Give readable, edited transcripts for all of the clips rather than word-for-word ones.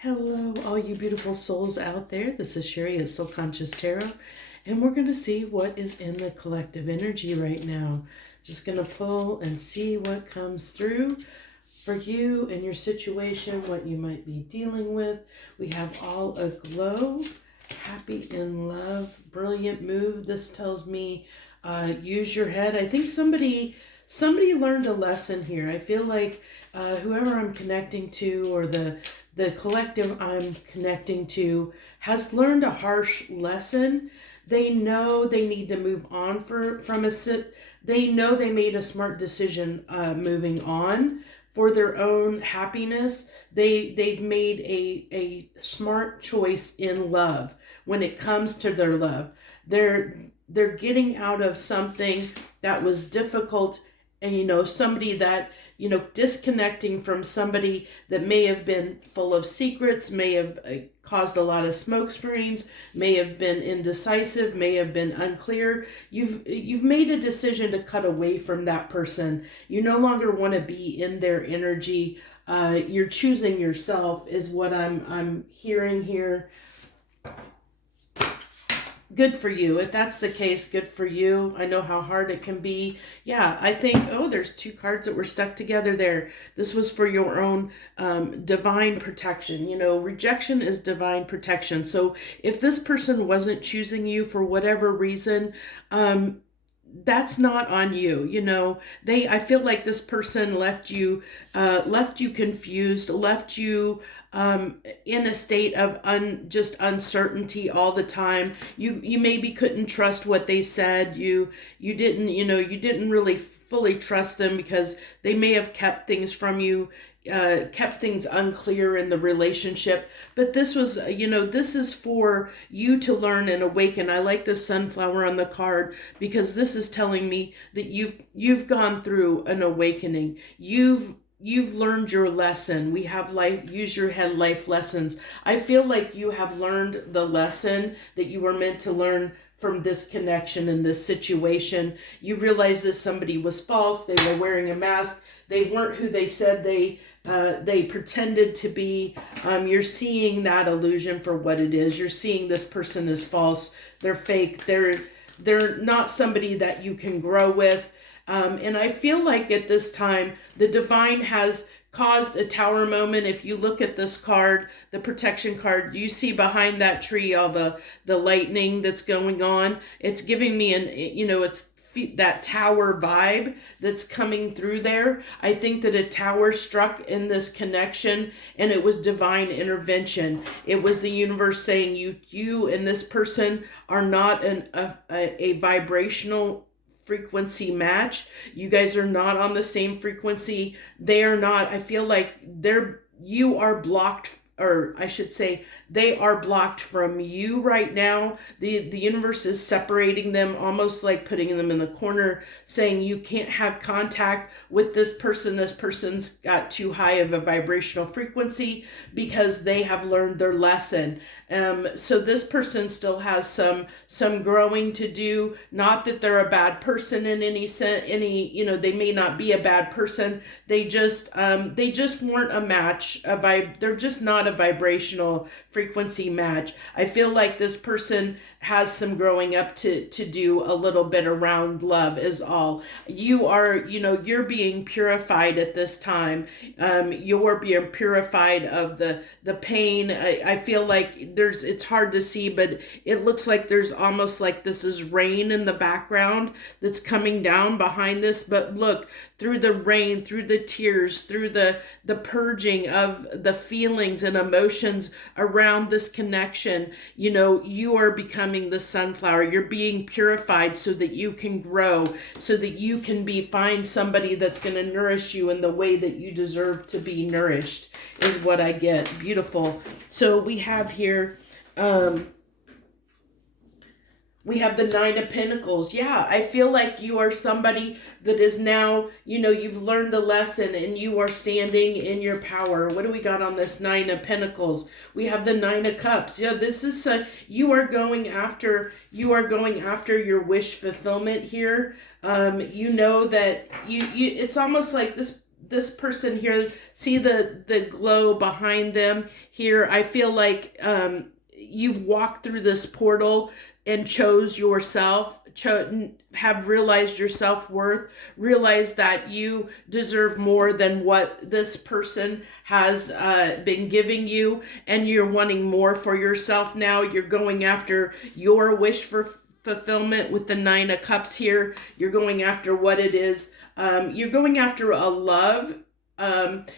Hello, all you beautiful souls out there. This is Sherry at Soul Conscious Tarot, and we're going to see what is in the collective energy right now. Just going to pull and see what comes through for you and your situation, what you might be dealing with. We have all aglow, happy in love, brilliant move. This tells me use your head. I think somebody learned a lesson here. I feel like whoever I'm connecting to, or the collective I'm connecting to, has learned a harsh lesson. They know they need to move on from a sit. They know they made a smart decision moving on for their own happiness. They've made a smart choice in love when it comes to their love. They're getting out of something that was difficult, and somebody that, disconnecting from somebody that may have been full of secrets, may have caused a lot of smoke screens, may have been indecisive, may have been unclear. You've made a decision to cut away from that person. You no longer want to be in their energy. You're choosing yourself is what I'm hearing here. Good for you. If that's the case, good for you. I know how hard it can be. Yeah, I think, there's two cards that were stuck together there. This was for your own divine protection. Rejection is divine protection. So if this person wasn't choosing you for whatever reason, that's not on you. I feel like this person left you confused, left you in a state of just uncertainty all the time. You maybe couldn't trust what they said. You didn't really fully trust them because they may have kept things from you, kept things unclear in the relationship. But this was, this is for you to learn and awaken. I like this sunflower on the card because this is telling me that you've gone through an awakening. You've learned your lesson. We have use your head life lessons. I feel like you have learned the lesson that you were meant to learn from this connection and this situation. You realize that somebody was false. They were wearing a mask. They weren't who they said they pretended to be. You're seeing that illusion for what it is. You're seeing this person is false. They're fake. They're not somebody that you can grow with. And I feel like at this time, the divine has caused a tower moment. If you look at this card, the protection card, you see behind that tree all the lightning that's going on. It's giving me it's that tower vibe that's coming through there. I think that a tower struck in this connection, and it was divine intervention. It was the universe saying you and this person are not a vibrational frequency match. You guys are not on the same frequency. They are not. I feel like you are blocked, or I should say they are blocked from you right now. The universe is separating them, almost like putting them in the corner, saying you can't have contact with this person. This person's got too high of a vibrational frequency because they have learned their lesson. So this person still has some growing to do. Not that they're a bad person in any sense. They may not be a bad person. They just weren't a match. They're just not a vibrational frequency match. I feel like this person has some growing up to do a little bit around love is all. You are, you're being purified at this time. You're being purified of the pain. I feel like it's hard to see, but it looks like there's almost like this is rain in the background that's coming down behind this. But look, through the rain, through the tears, through the purging of the feelings and emotions around this connection, you are becoming the sunflower. You're being purified so that you can grow, so that you can find somebody that's going to nourish you in the way that you deserve to be nourished, is what I get. Beautiful. So we have here, we have the Nine of Pentacles. Yeah, I feel like you are somebody that is now, you've learned the lesson and you are standing in your power. What do we got on this Nine of Pentacles? We have the Nine of Cups. Yeah, this is you are going after your wish fulfillment here. You know that you it's almost like this person here, see the glow behind them here. I feel like you've walked through this portal and chose yourself, have realized your self-worth, realized that you deserve more than what this person has been giving you, and you're wanting more for yourself now. You're going after your wish for fulfillment with the Nine of Cups here. You're going after what it is. You're going after a love.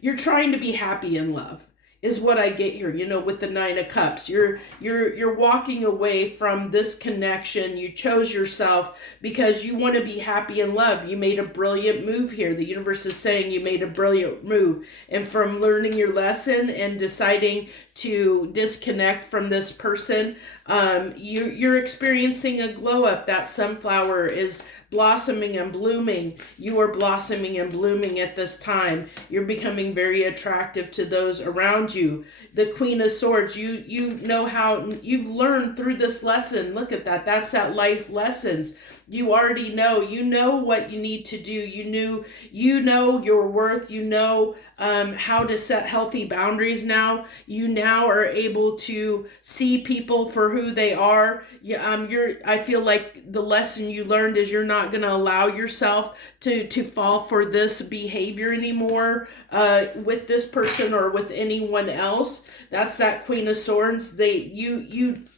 You're trying to be happy in love is what I get here, with the Nine of Cups. You're walking away from this connection. You chose yourself because you want to be happy in love. You made a brilliant move here. The universe is saying you made a brilliant move. And from learning your lesson and deciding to disconnect from this person, you're experiencing a glow up. That sunflower is blossoming and blooming. You are blossoming and blooming at this time. You're becoming very attractive to those around you. The Queen of Swords, you know how you've learned through this lesson. Look at that. That's that life lessons. You already know. You know what you need to do. You know your worth. You know how to set healthy boundaries now. You now are able to see people for who they are. I feel like the lesson you learned is you're not going to allow yourself to fall for this behavior anymore with this person or with anyone else. That's that Queen of Swords.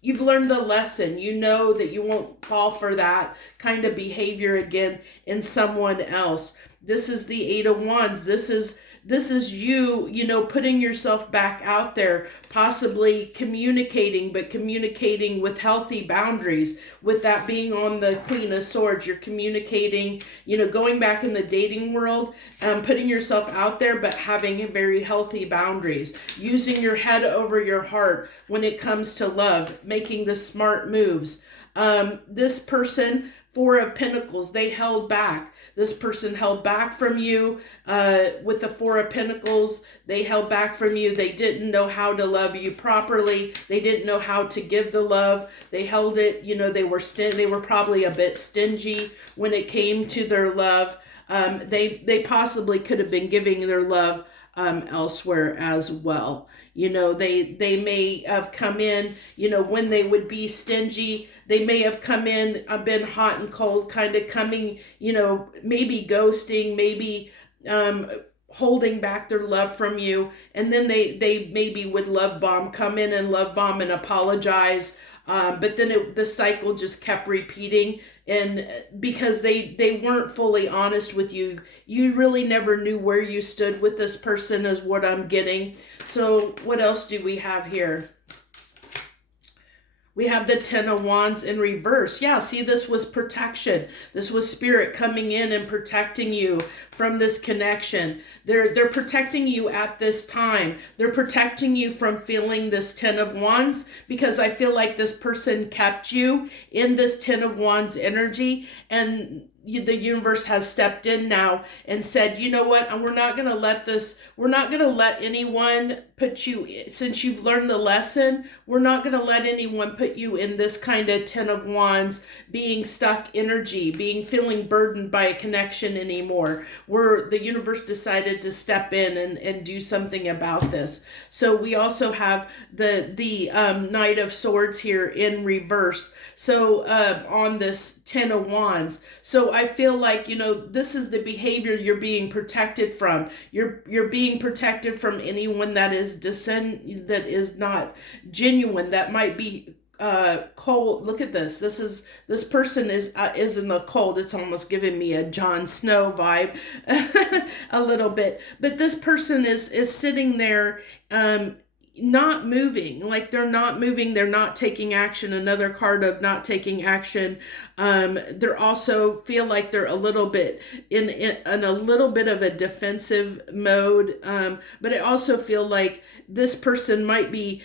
You've learned the lesson. You know that you won't fall for that kind of behavior again in someone else. This is the Eight of Wands. This is you, putting yourself back out there, possibly communicating, but communicating with healthy boundaries. With that being on the Queen of Swords, you're communicating, going back in the dating world, putting yourself out there, but having very healthy boundaries, using your head over your heart when it comes to love, making the smart moves. This person, Four of Pentacles, they held back. This person held back from you with the Four of Pentacles. They held back from you. They didn't know how to love you properly. They didn't know how to give the love. They held it, they were probably a bit stingy when it came to their love. They possibly could have been giving their love elsewhere as well. They may have come in, when they would be stingy, they may have come in, been hot and cold, kind of coming, maybe ghosting, maybe holding back their love from you. And then they maybe would love bomb, come in and love bomb and apologize. But then the cycle just kept repeating. And because they weren't fully honest with you, you really never knew where you stood with this person is what I'm getting. So what else do we have here? We have the Ten of Wands in reverse. Yeah, see, this was protection. This was spirit coming in and protecting you from this connection. They're protecting you at this time. They're protecting you from feeling this Ten of Wands, because I feel like this person kept you in this Ten of Wands energy, and the universe has stepped in now and said, you know what, we're not going to let anyone put you, since you've learned the lesson, we're not going to let anyone put you in this kind of Ten of Wands, being stuck energy, feeling burdened by a connection anymore. The universe decided to step in and do something about this. So we also have the Knight of Swords here in reverse. So on this Ten of Wands. So I feel like, this is the behavior you're being protected from. You're being protected from anyone that is that is not genuine, that might be cold. Look at this. This person is in the cold. It's almost giving me a Jon Snow vibe a little bit. But this person is sitting there not moving, like they're not moving, they're not taking action. Another card of not taking action. They're also feel like they're a little bit in a little bit of a defensive mode, but I also feel like this person might be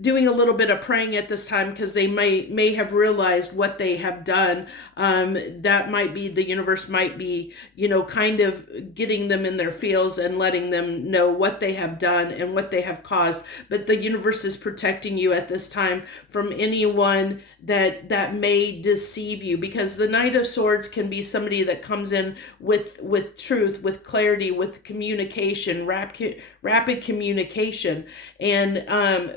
doing a little bit of praying at this time, because they may have realized what they have done. That might be, the universe might be, kind of getting them in their feels and letting them know what they have done and what they have caused. But the universe is protecting you at this time from anyone that may deceive you, because the Knight of Swords can be somebody that comes in with truth, with clarity, with communication, rapid communication. And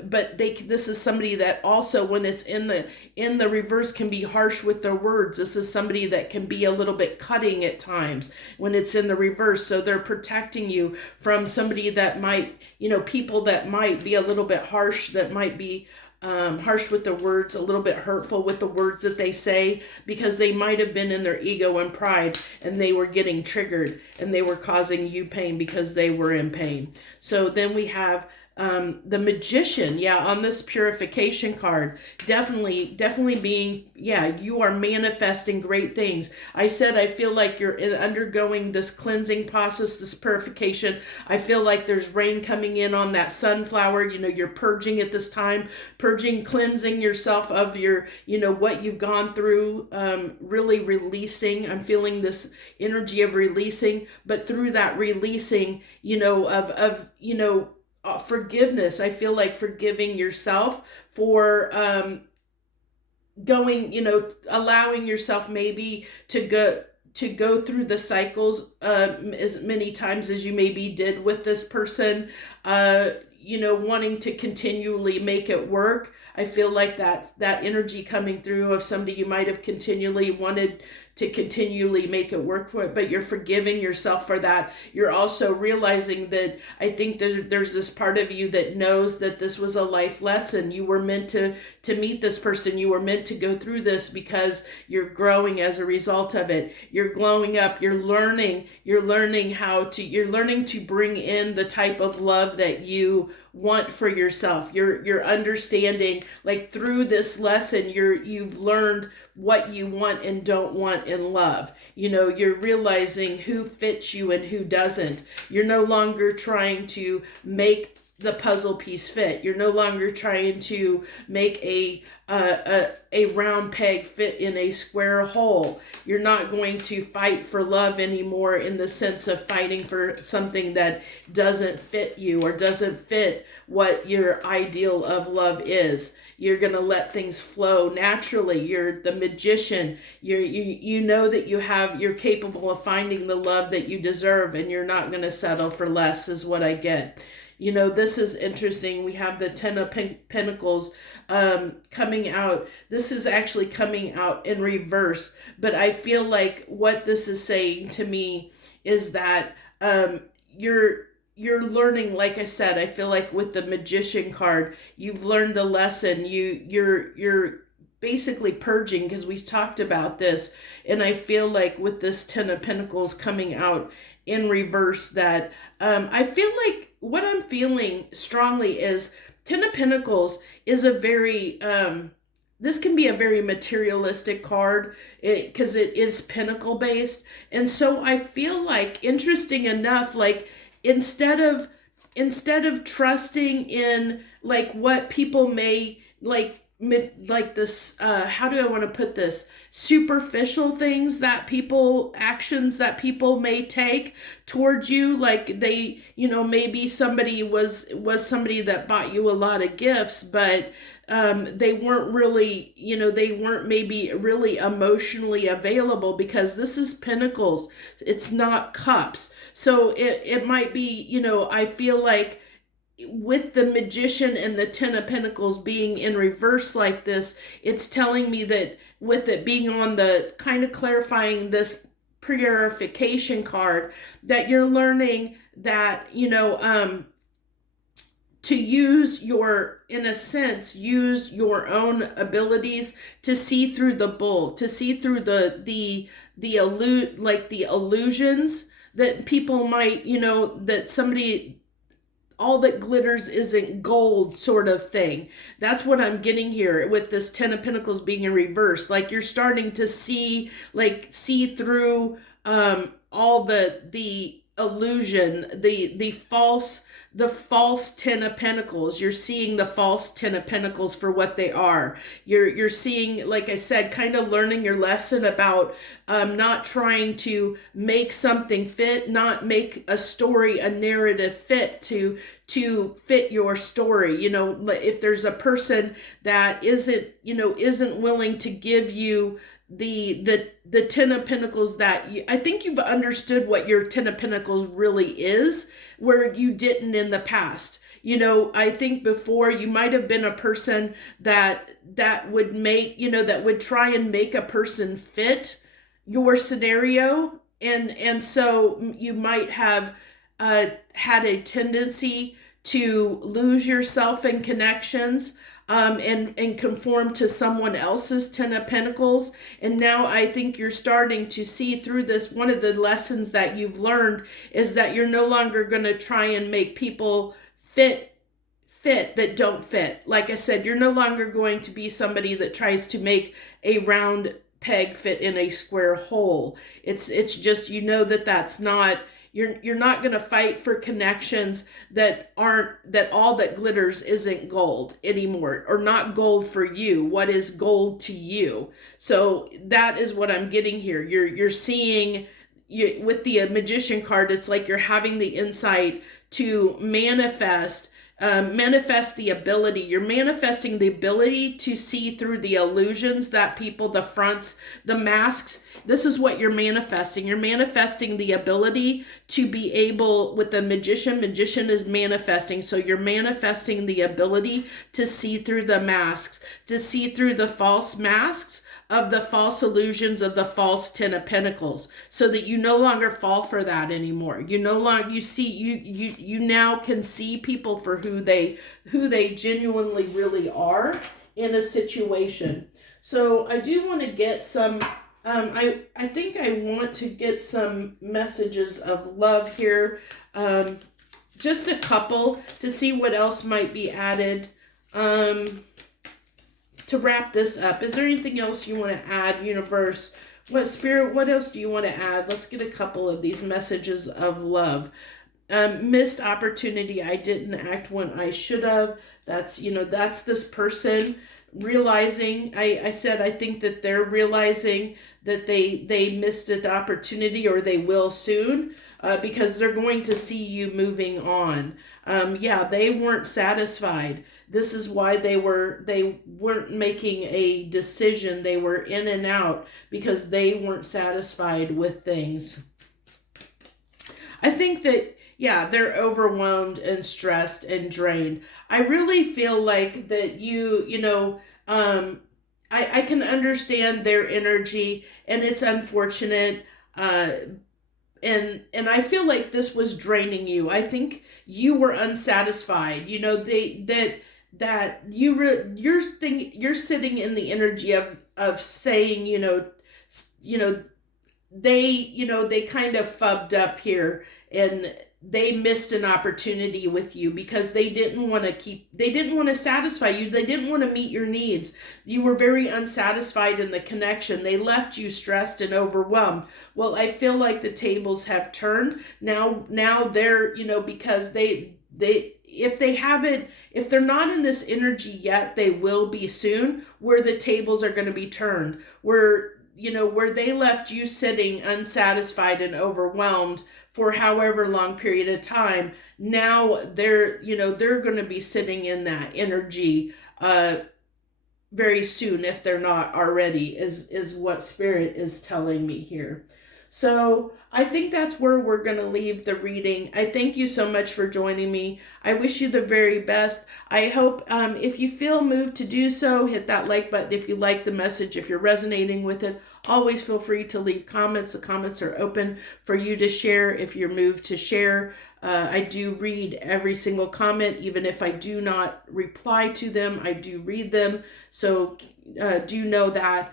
but this is somebody that also, when it's in the reverse, can be harsh with their words. This is somebody that can be a little bit cutting at times when it's in the reverse. So they're protecting you from somebody that might, people that might be a little bit harsh, that might be harsh with their words, a little bit hurtful with the words that they say, because they might have been in their ego and pride, and they were getting triggered, and they were causing you pain because they were in pain. So then we have the Magician, on this purification card, definitely being, you are manifesting great things. I said, I feel like you're undergoing this cleansing process, this purification. I feel like there's rain coming in on that sunflower. You're purging at this time, cleansing yourself of your, what you've gone through, really releasing. I'm feeling this energy of releasing, but through that releasing, forgiveness. I feel like forgiving yourself for allowing yourself maybe to go through the cycles as many times as you maybe did with this person, wanting to continually make it work. I feel like that energy coming through of somebody you might have continually wanted to continually make it work for it, but you're forgiving yourself for that. You're also realizing that, I think there's this part of you that knows that this was a life lesson. You were meant to meet this person. You were meant to go through this because you're growing as a result of it. You're glowing up. You're learning to bring in the type of love that you want for yourself. You're understanding, like, through this lesson, you've learned what you want and don't want in love. You're realizing who fits you and who doesn't. You're no longer trying to make the puzzle piece fit. You're no longer trying to make a round peg fit in a square hole. You're not going to fight for love anymore in the sense of fighting for something that doesn't fit you or doesn't fit what your ideal of love is. You're going to let things flow naturally. You're the Magician. You know that you're capable of finding the love that you deserve, and you're not going to settle for less, is what I get. This is interesting. We have the Ten of Pentacles coming out. This is actually coming out in reverse, but I feel like what this is saying to me is that you're learning. Like I said, I feel like with the Magician card, you've learned a lesson. You're basically purging, because we talked about this, and I feel like with this Ten of Pentacles coming out in reverse, that I feel like what I'm feeling strongly is Ten of Pentacles is a very this can be a very materialistic card, because it is pentacle based. And so I feel like, interesting enough, like instead of trusting in like what people may like this, how do I want to put this, superficial things actions that people may take towards you, like they, maybe somebody was somebody that bought you a lot of gifts, but they weren't really, they weren't maybe really emotionally available, because this is Pentacles, it's not Cups. So it might be, I feel like with the Magician and the Ten of Pentacles being in reverse like this, it's telling me that with it being on the kind of clarifying this purification card, that you're learning that, to use use your own abilities to see through the bull, to see through the illusions that people might, that somebody, all that glitters isn't gold sort of thing. That's what I'm getting here with this Ten of Pentacles being in reverse. Like you're starting to see through all the illusion, the false Ten of Pentacles. You're seeing the false Ten of Pentacles for what they are. You're seeing, like I said, kind of learning your lesson about not trying to make something fit, not make a story, a narrative fit to fit your story. If there's a person that isn't willing to give you the Ten of Pentacles, I think you've understood what your Ten of Pentacles really is, where you didn't in the past. I think before you might have been a person that would that would try and make a person fit your scenario, and so you might have had a tendency to lose yourself in connections, and conform to someone else's Ten of Pentacles. And now I think you're starting to see through this. One of the lessons that you've learned is that you're no longer going to try and make people fit that don't fit. Like I said, you're no longer going to be somebody that tries to make a round peg fit in a square hole. It's just, that's not. You're not going to fight for connections that all that glitters isn't gold anymore, or not gold for you. What is gold to you? So that is what I'm getting here. You're seeing, with the Magician card, it's like you're having the insight to manifest the ability. You're manifesting the ability to see through the illusions that people, the fronts, the masks. This is what you're manifesting. You're manifesting the ability to be able, with the magician is manifesting. So you're manifesting the ability to see through the masks, to see through the false masks of the false illusions of the false Ten of Pentacles, so that you no longer fall for that anymore. You now can see people for who they genuinely really are in a situation. So I do want to get some I think I want to get some messages of love here, just a couple, to see what else might be added. To wrap this up, is there anything else you want to add, universe? What else do you want to add? Let's get a couple of these messages of love. Missed opportunity. I didn't act when I should have. That's this person realizing, I said, I think that they're realizing that they missed an opportunity, or they will soon, because they're going to see you moving on. They weren't satisfied. This is why they weren't making a decision. They were in and out because they weren't satisfied with things. I think that, they're overwhelmed and stressed and drained. I really feel like that I can understand their energy, and it's unfortunate. And I feel like this was draining you. I think you were unsatisfied. That you're sitting in the energy of saying, they kind of fubbed up here, and they missed an opportunity with you because they didn't want to satisfy you. They didn't want to meet your needs. You were very unsatisfied in the connection. They left you stressed and overwhelmed. Well, I feel like the tables have turned. Now they're, because if they're not in this energy yet, they will be soon, where the tables are going to be turned, where they left you sitting unsatisfied and overwhelmed for however long period of time. Now they're going to be sitting in that energy very soon, if they're not already, is what Spirit is telling me here. So I think that's where we're going to leave the reading. I thank you so much for joining me. I wish you the very best. I hope if you feel moved to do so, hit that like button if you like the message. If you're resonating with it, always feel free to leave comments. The comments are open for you to share if you're moved to share. I do read every single comment. Even if I do not reply to them, I do read them. So do know that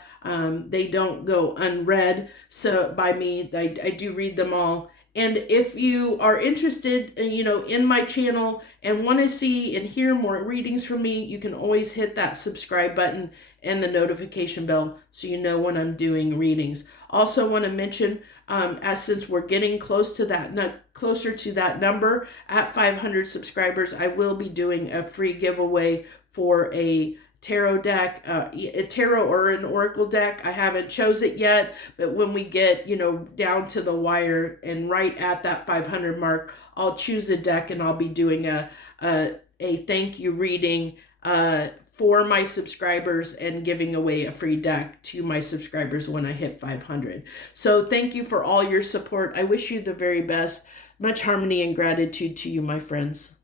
they don't go unread. So by me, I do read them all. And if you are interested, in my channel and want to see and hear more readings from me, you can always hit that subscribe button and the notification bell so you know when I'm doing readings. Also want to mention, as since we're getting closer to that number at 500 subscribers, I will be doing a free giveaway for a tarot deck, a tarot or an oracle deck. I haven't chose it yet, but when we get, down to the wire and right at that 500 mark, I'll choose a deck and I'll be doing a thank you reading for my subscribers and giving away a free deck to my subscribers when I hit 500. So thank you for all your support. I wish you the very best. Much harmony and gratitude to you, my friends.